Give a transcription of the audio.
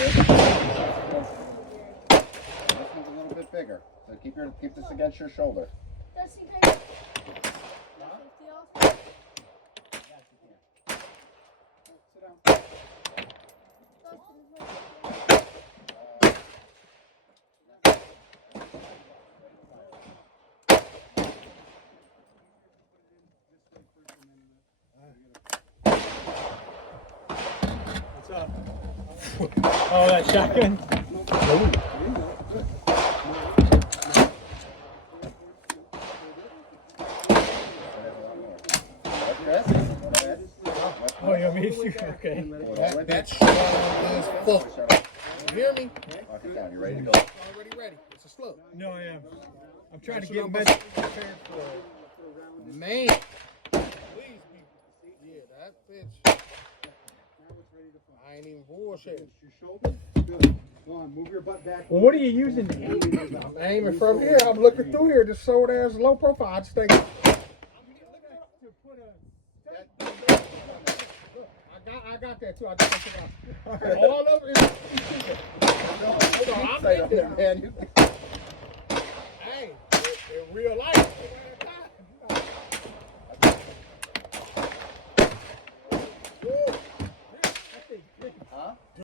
bit. This one's a little bit bigger. So keep this against your shoulder. What's up? Oh, that shotgun? Oh, you want me to shoot? Okay. That shot is full. You hear me? Lock it down. You ready to go? Already ready. It's a slow. No, I am. I'm trying to get mentally prepared for it. Man. Please be. Yeah, that bitch. I ain't even bullshitting. Your shoulder. Good. Go on. Move your butt back. Well, what are you using to aim? I'm aiming from here. I'm looking through here. Just so there's low profile. I just think. I got that too. I just think about all of it is. Hold on, I'm in there. Man, Hey, in real life.